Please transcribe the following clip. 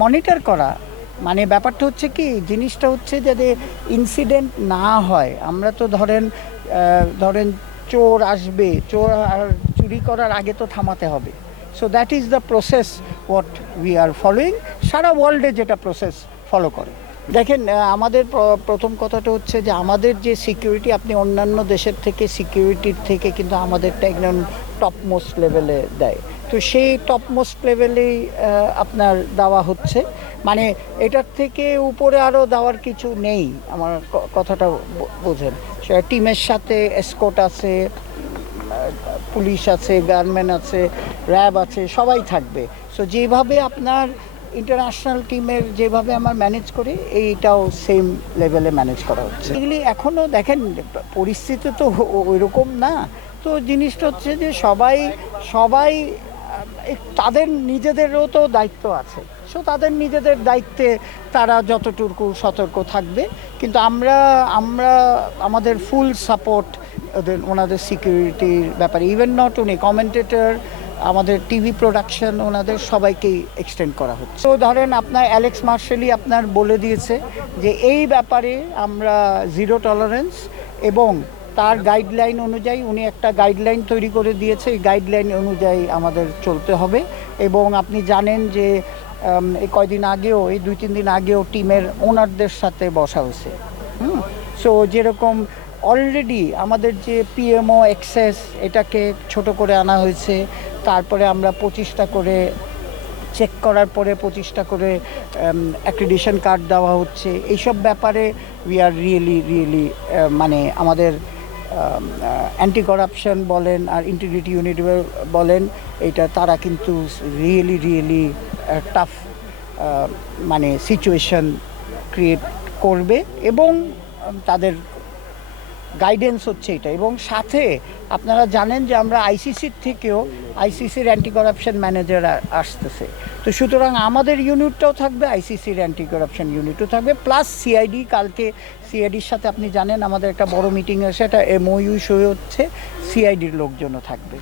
Monitor করা মানে ব্যাপারটা হচ্ছে কি, জিনিসটা হচ্ছে যাতে ইনসিডেন্ট না হয়। আমরা তো ধরেন চোর আসবে, চোর আর চুরি করার আগে তো থামাতে হবে। So that is the process what we are following, সারা ওয়ার্ল্ডে যেটা প্রসেস ফলো করে। দেখেন, আমাদের প্রথম কথাটা হচ্ছে যে আমাদের যে সিকিউরিটি, আপনি অন্যান্য দেশের থেকে সিকিউরিটির থেকে কিন্তু আমাদেরটা একদম টপমোস্ট লেভেলে দেয়। তো সেই টপমোস্ট লেভেলেই আপনার দেওয়া হচ্ছে, মানে এটার থেকে উপরে আরও দেওয়ার কিছু নেই। আমার কথাটা বোঝেন। টিমের সাথে এসকোর্ট আছে, পুলিশ আছে, গানম্যান আছে, র্যাব আছে, সবাই থাকবে। সো যেভাবে আপনার ইন্টারন্যাশনাল টিমের যেভাবে আমরা ম্যানেজ করি, এইটাও সেম লেভেলে ম্যানেজ করা হচ্ছে। এগুলি এখনও দেখেন পরিস্থিতি তো ওইরকম না। তো জিনিসটা হচ্ছে যে সবাই সবাই তাদের নিজেদেরও তো দায়িত্ব আছে। সো তাদের নিজেদের দায়িত্বে তারা যতটুকু সতর্ক থাকবে, কিন্তু আমরা আমাদের ফুল সাপোর্ট ওনাদের সিকিউরিটির ব্যাপারে, ইভেন নট উনি কমেন্টেটর, আমাদের টিভি প্রোডাকশন, ওনাদের সবাইকেই এক্সটেন্ড করা হচ্ছে। তো ধরেন আপনার অ্যালেক্স মার্শালি আপনার বলে দিয়েছে যে এই ব্যাপারে আমরা জিরো টলারেন্স, এবং তার গাইডলাইন অনুযায়ী উনি একটা গাইডলাইন তৈরি করে দিয়েছে। এই গাইডলাইন অনুযায়ী আমাদের চলতে হবে। এবং আপনি জানেন যে এই কয়দিন আগেও, এই 2-3 দিন আগেও টিমের ওনারদের সাথে বসা হয়েছে। সো যেরকম অলরেডি আমাদের যে পিএমও এক্সেস, এটাকে ছোট করে আনা হয়েছে। তারপরে আমরা 25টা করে চেক করার পরে 25টা করে অ্যাক্রিডিশন কার্ড দেওয়া হচ্ছে। এইসব ব্যাপারে উই আর রিয়েলি মানে আমাদের অ্যান্টি করাপশন বলেন আর ইন্টিগ্রিটি ইউনিট বলেন, এটা তারা কিন্তু রিয়েলি টাফ মানে সিচুয়েশন ক্রিয়েট করবে, এবং তাদের গাইডেন্স হচ্ছে এটা। এবং সাথে আপনারা জানেন যে আমরা আইসিসির থেকেও, আইসিসির অ্যান্টি করাপশন ম্যানেজার আসতেছে। তো সুতরাং আমাদের ইউনিটটাও থাকবে, আইসিসির অ্যান্টি করাপশন ইউনিটও থাকবে, প্লাস সিআইডি। কালকে সিআইডির সাথে আপনি জানেন আমাদের একটা বড় মিটিং আছে, একটা এমওইউ সই হচ্ছে, সিআইডির লোকজনও থাকবে।